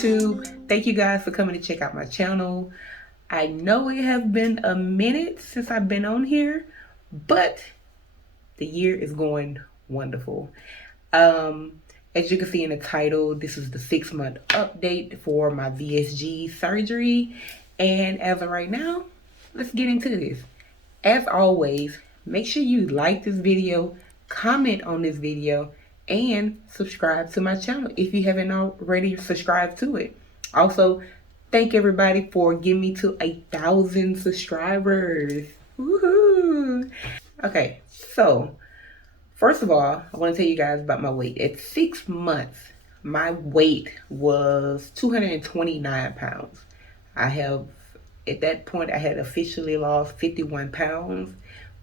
YouTube. Thank you guys for coming to check out my channel. I know it has been a minute since I've been on here, but the year is going wonderful. As you can see in the title, this is the 6-month update for my VSG surgery. And as of right now, let's get into this. As always, make sure you like this video, comment on this video, and subscribe to my channel if you haven't already subscribed to it. Also, thank everybody for getting me to 1,000 subscribers. Woohoo! Okay, so first of all, I want to tell you guys about my weight. At 6 months, my weight was 229 pounds. At that point, I had officially lost 51 pounds.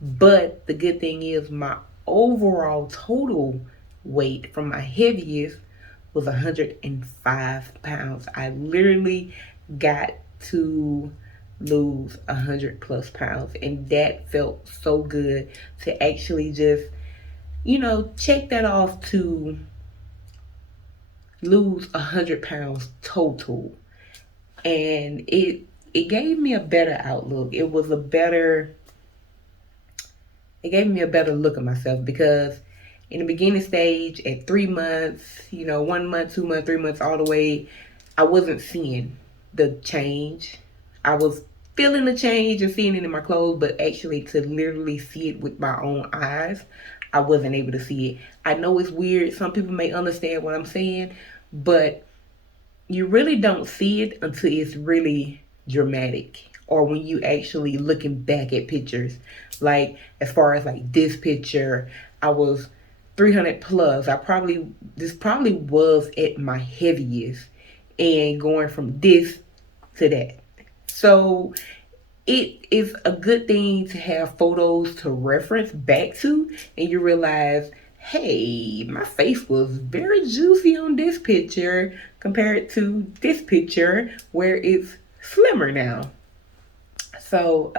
But the good thing is my overall total weight from my heaviest was 105 pounds. I literally got to lose 100 plus pounds, and that felt so good to actually just, check that off, to lose 100 pounds total. And it gave me a better outlook. It gave me a better look at myself, because in the beginning stage, at 3 months, 1 month, 2 months, 3 months, all the way, I wasn't seeing the change. I was feeling the change and seeing it in my clothes, but actually to literally see it with my own eyes, I wasn't able to see it. I know it's weird. Some people may understand what I'm saying, but you really don't see it until it's really dramatic, or when you actually looking back at pictures. Like, as far as like this picture, I was 300 plus. This probably was at my heaviest, and going from this to that. So it is a good thing to have photos to reference back to, and you realize, hey, my face was very juicy on this picture compared to this picture where it's slimmer now. So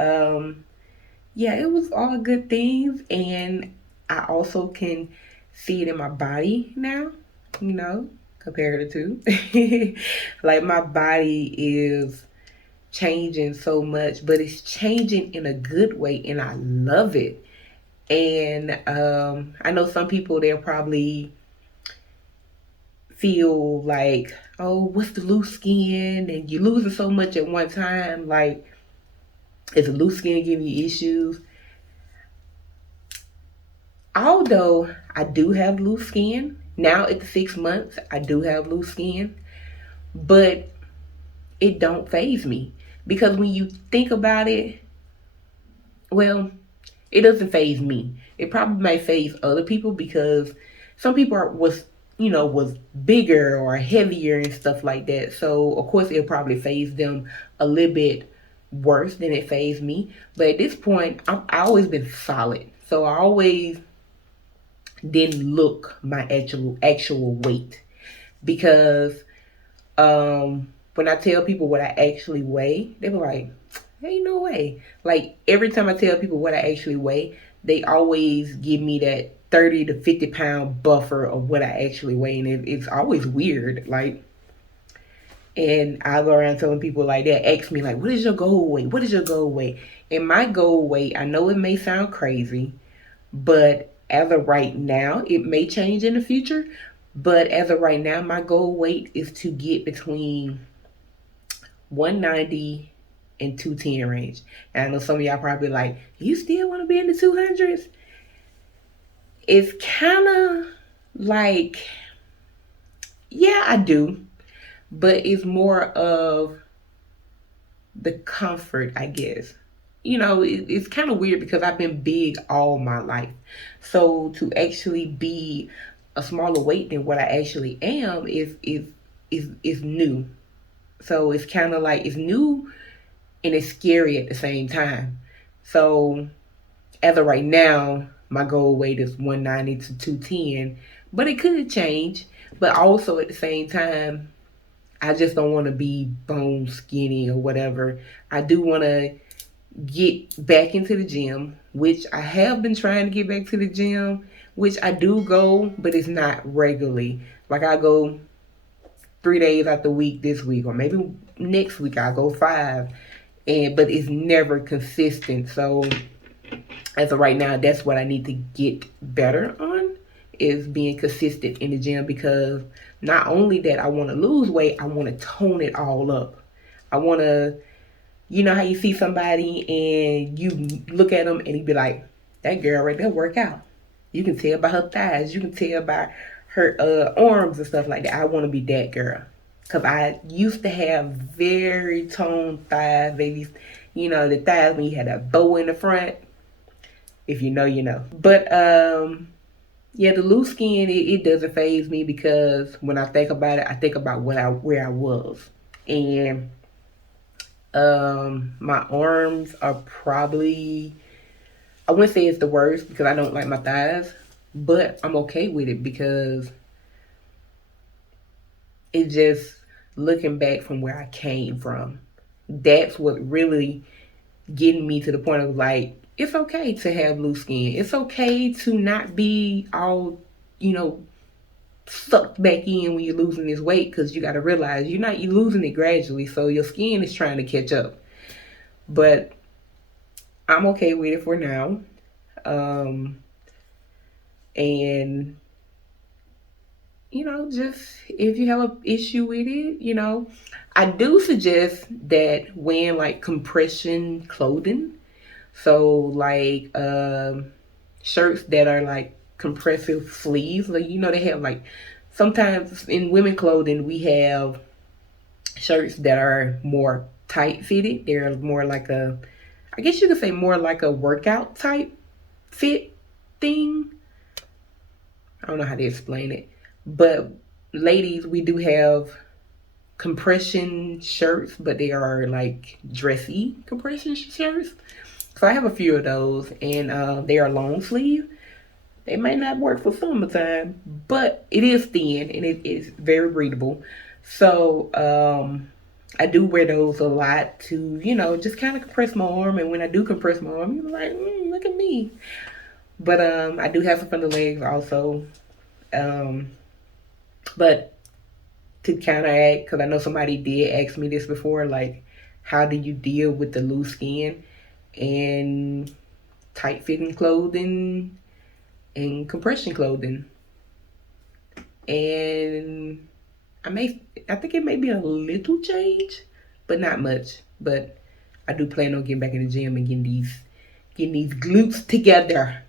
yeah, it was all good things, and I also can see it in my body now, compared to like, my body is changing so much, but it's changing in a good way, and I love it. And I know some people, they'll probably feel like, oh, what's the loose skin, and you're losing so much at one time, like, is the loose skin giving you issues? Although I do have loose skin now at the 6 months, I do have loose skin, but it don't faze me, because when you think about it, well, it doesn't faze me. It probably may faze other people, because some people was bigger or heavier and stuff like that. So of course it'll probably faze them a little bit worse than it fazed me. But at this point, I always been solid. So I always didn't look my actual weight, because when I tell people what I actually weigh, they were like, ain't no way. Like, every time I tell people what I actually weigh, they always give me that 30 to 50 pound buffer of what I actually weigh. And it's always weird. Like, and I go around telling people like that, ask me like, what is your goal weight? What is your goal weight? And my goal weight, I know it may sound crazy, but as of right now, it may change in the future. But as of right now, my goal weight is to get between 190 and 210 range. And I know some of y'all probably like, you still want to be in the 200s? It's kind of like, yeah, I do. But it's more of the comfort, I guess. It's kind of weird, because I've been big all my life. So to actually be a smaller weight than what I actually am is new. So it's kind of like, it's new and it's scary at the same time. So as of right now, my goal weight is 190 to 210, but it could change. But also at the same time, I just don't want to be bone skinny or whatever. I do want to get back into the gym, which I have been trying to get back to the gym, which I do go, but it's not regularly. Like, I go 3 days out the week this week, or maybe next week I'll go 5. But it's never consistent. So as of right now, that's what I need to get better on, is being consistent in the gym, because not only that I want to lose weight, I want to tone it all up. I want to, you know how you see somebody and you look at them and you be like, that girl right there work out. You can tell by her thighs. You can tell by her arms and stuff like that. I want to be that girl. Because I used to have very toned thighs. Babies, you know, the thighs when you had a bow in the front. If you know, you know. But, yeah, the loose skin, it doesn't faze me, because when I think about it, I think about where I was. And my arms are probably, I wouldn't say it's the worst, because I don't like my thighs, but I'm okay with it, because it's just looking back from where I came from. That's what really getting me to the point of like, it's okay to have loose skin. It's okay to not be all, you know, sucked back in when you're losing this weight, because you got to realize you're losing it gradually, so your skin is trying to catch up. But I'm okay with it for now. And you know, just if you have an issue with it, you know, I do suggest that wearing like compression clothing. So like shirts that are like compressive sleeves. Like, you know, they have like, sometimes in women clothing we have shirts that are more tight fitted. They're more like a, I guess you could say more like a workout type fit thing. I don't know how to explain it. But ladies, we do have compression shirts, but they are like dressy compression shirts. So I have a few of those, and they are long sleeve. They may not work for summertime, but it is thin and it is very breathable. So I do wear those a lot to, you know, just kind of compress my arm. And when I do compress my arm, you're like, look at me. But I do have some for the legs also. But to counteract, because I know somebody did ask me this before, like, how do you deal with the loose skin and tight fitting clothing and compression clothing? And I think it may be a little change, but not much. But I do plan on getting back in the gym and getting these glutes together.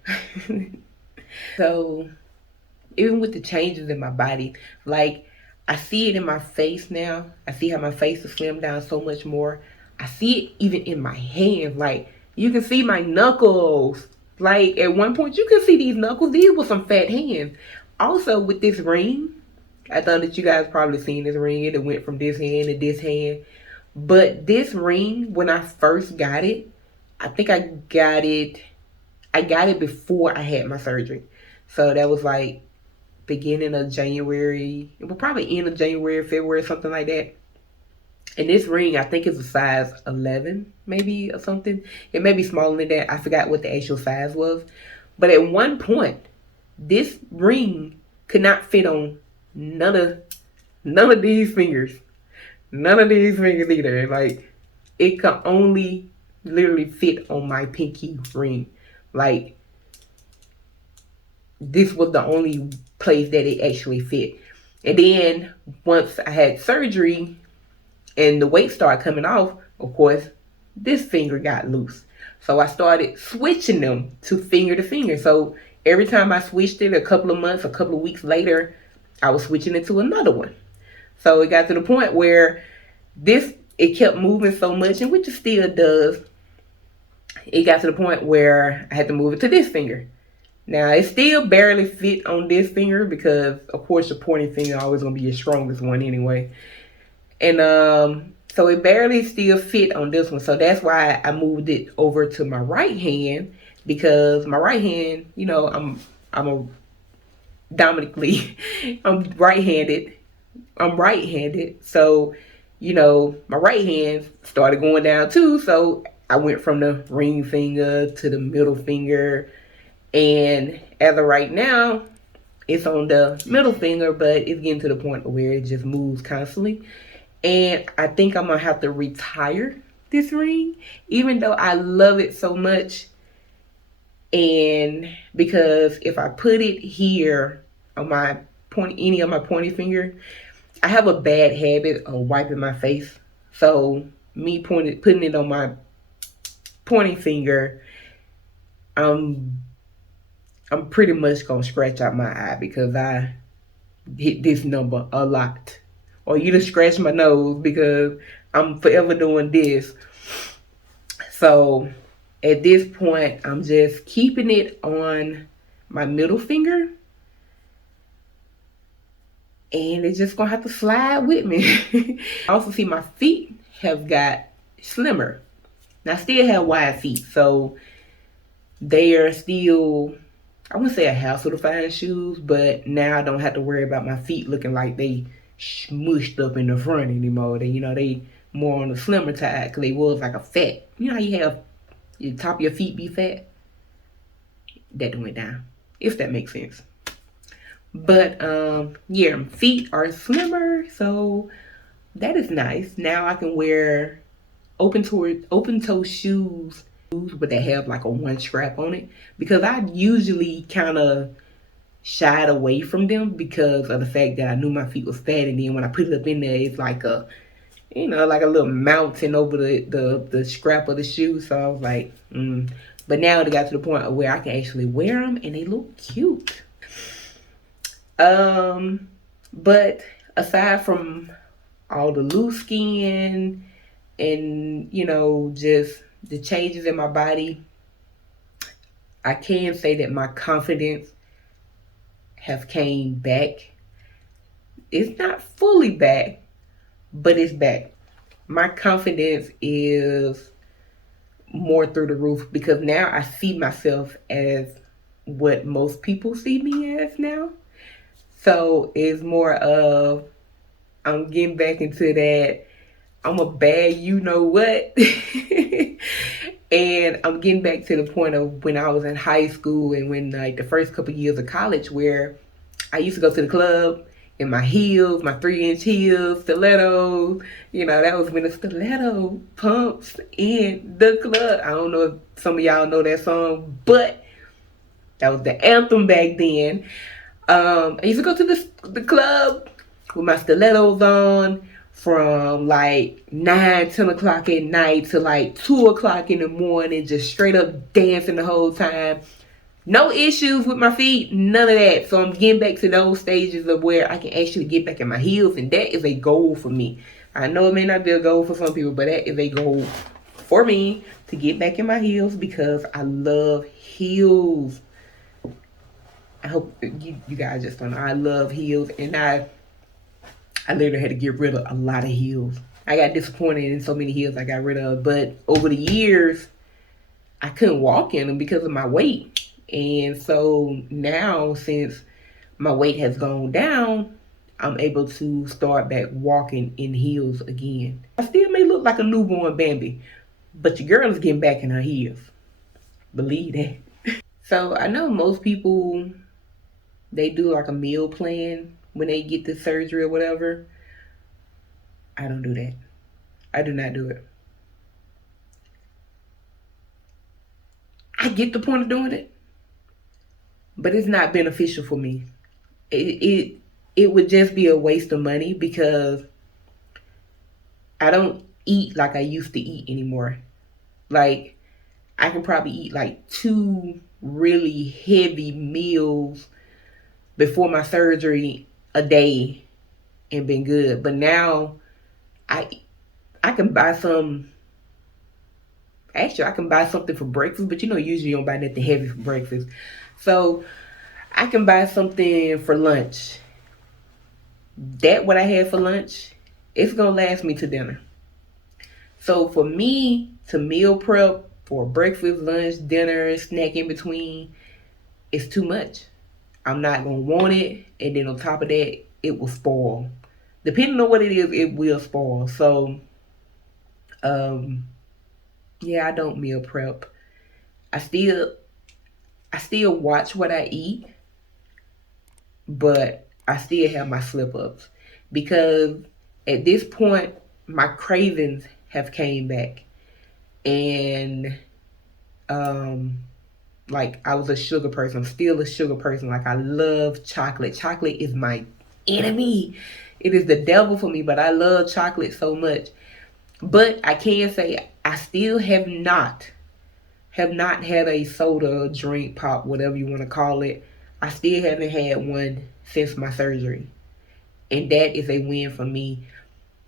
So even with the changes in my body, like, I see it in my face now. I see how my face is slimmed down so much more. I see it even in my hands. Like, you can see my knuckles. Like, at one point, you can see these knuckles. These were some fat hands. Also, with this ring, I thought that you guys probably seen this ring. It went from this hand to this hand. But this ring, when I first got it, I think I got it before I had my surgery. So that was like beginning of January, well, probably end of January, February, something like that. And this ring, I think it's a size 11, maybe, or something. It may be smaller than that. I forgot what the actual size was. But at one point, this ring could not fit on none of these fingers. None of these fingers either. Like, it could only literally fit on my pinky ring. Like, this was the only place that it actually fit. And then once I had surgery and the weight started coming off, of course, this finger got loose. So I started switching them to finger. So every time I switched it, a couple of months, a couple of weeks later, I was switching it to another one. So it got to the point where it kept moving so much, and which it still does. It got to the point where I had to move it to this finger. Now, it still barely fit on this finger because, of course, your pointing finger always going to be your strongest one anyway. And so it barely still fit on this one. So that's why I moved it over to my right hand, because my right hand, you know, I'm right-handed. I'm right-handed. So, you know, my right hand started going down too. So I went from the ring finger to the middle finger. And as of right now, It's on the middle finger, but it's getting to the point where it just moves constantly. And I think I'm gonna have to retire this ring, even though I love it so much. And because if I put it here on my any of my pointy finger, I have a bad habit of wiping my face. So me putting it on my pointing finger, I'm pretty much gonna scratch out my eye because I hit this number a lot. Or you just scratch my nose because I'm forever doing this. So at this point, I'm just keeping it on my middle finger. And it's just gonna have to slide with me. I also see my feet have got slimmer. Now I still have wide feet, so they are still, I wouldn't say a hassle to find shoes, but now I don't have to worry about my feet looking like they smushed up in the front anymore. They more on the slimmer side because they was like a fat. You know how you have your top of your feet be fat? That went down, if that makes sense. But yeah, feet are slimmer, so that is nice. Now I can wear open toe shoes, but they have like a one strap on it, because I usually kind of shied away from them because of the fact that I knew my feet was fat, and then when I put it up in there, it's like a like a little mountain over the strap of the shoe. So I was like, But now they got to the point where I can actually wear them and they look cute. But aside from all the loose skin and, just the changes in my body, I can say that my confidence has came back. It's not fully back, but it's back. My confidence is more through the roof because now I see myself as what most people see me as now. So it's more of, I'm getting back into that, I'm a bad you know what. And I'm getting back to the point of when I was in high school and when like the first couple years of college, where I used to go to the club in my heels, my 3-inch heels, stilettos. That was when the stiletto pumps in the club. I don't know if some of y'all know that song, but that was the anthem back then. I used to go to the club with my stilettos on from like 9, 10 o'clock at night to like 2 o'clock in the morning, just straight up dancing the whole time. No issues with my feet, none of that. So I'm getting back to those stages of where I can actually get back in my heels, and that is a goal for me. I know it may not be a goal for some people, but that is a goal for me to get back in my heels because I love heels. I hope you guys just don't know. I love heels, and I literally had to get rid of a lot of heels. I got disappointed in so many heels I got rid of, but over the years, I couldn't walk in them because of my weight. And so now, since my weight has gone down, I'm able to start back walking in heels again. I still may look like a newborn Bambi, but your girl is getting back in her heels. Believe that. So I know most people, they do like a meal plan when they get the surgery or whatever. I don't do that. I do not do it. I get the point of doing it, but it's not beneficial for me. It would just be a waste of money because I don't eat like I used to eat anymore. Like, I can probably eat like 2 really heavy meals before my surgery a day and been good. But now I can buy some. Actually, I can buy something for breakfast, but usually you don't buy nothing heavy for breakfast. So I can buy something for lunch. That what I had for lunch, it's gonna last me to dinner. So for me to meal prep for breakfast, lunch, dinner, snack in between, it's too much. I'm not gonna want it, and then on top of that, it will spoil. Depending on what it is, it will spoil. So, yeah, I don't meal prep. I still watch what I eat, but I still have my slip ups because at this point my cravings have came back, and um like I was a sugar person. I'm still a sugar person. Like I love chocolate. Chocolate is my enemy. It is the devil for me, but I love chocolate so much. But I can say I still have not had a soda, drink, pop, whatever you want to call it. I still haven't had one since my surgery. And that is a win for me.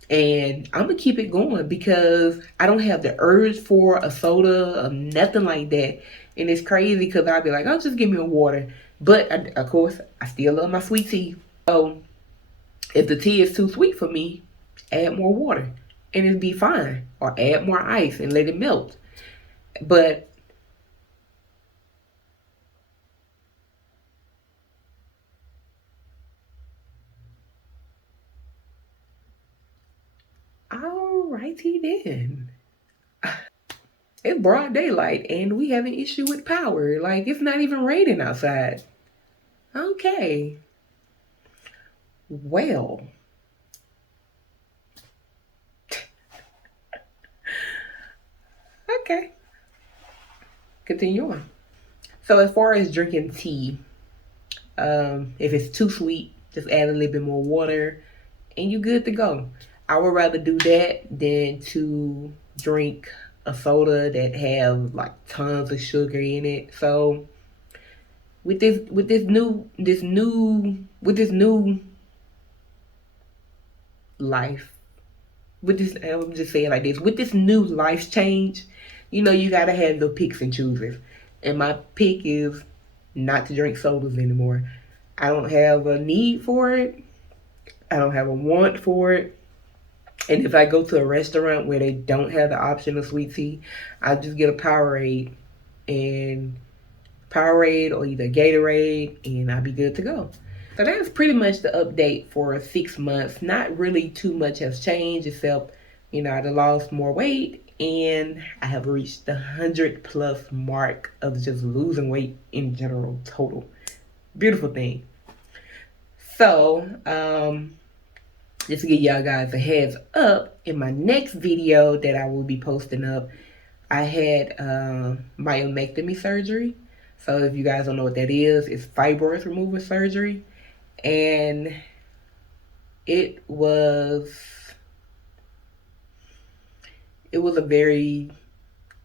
And I'm going to keep it going because I don't have the urge for a soda or nothing like that. And it's crazy because I'll be like, oh, just give me a water. But, of course, I still love my sweet tea. So if the tea is too sweet for me, add more water and it'll be fine. Or add more ice and let it melt. But alrighty then. It's broad daylight and we have an issue with power. Like it's not even raining outside. Okay. Well. Okay. Continue on. So as far as drinking tea, if it's too sweet, just add a little bit more water and you're good to go. I would rather do that than to drink a soda that have like tons of sugar in it. So with this new life, with this, I'm just saying like this, with this new life change, you gotta have the picks and chooses. And my pick is not to drink sodas anymore. I don't have a need for it. I don't have a want for it. And if I go to a restaurant where they don't have the option of sweet tea, I just get a and Powerade or either Gatorade, and I'll be good to go. So that's pretty much the update for 6 months. Not really too much has changed except, I lost more weight and I have reached the 100+ mark of just losing weight in general, total. Beautiful thing. So, just to give y'all guys a heads up, in my next video that I will be posting up, I had myomectomy surgery. So if you guys don't know what that is, it's fibroid removal surgery. And it was a very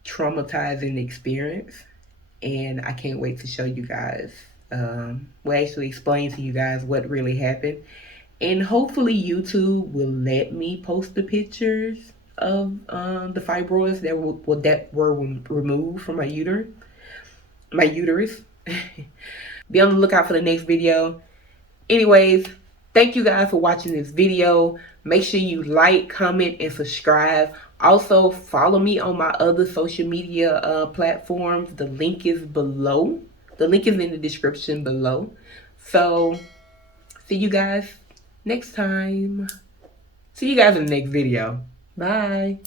traumatizing experience. And I can't wait to show you guys, actually explain to you guys what really happened. And hopefully YouTube will let me post the pictures of the fibroids that were removed from my uterus. Be on the lookout for the next video. Anyways, thank you guys for watching this video. Make sure you like, comment, and subscribe. Also, follow me on my other social media platforms. The link is below. The link is in the description below. So, see you guys next time. See you guys in the next video. Bye.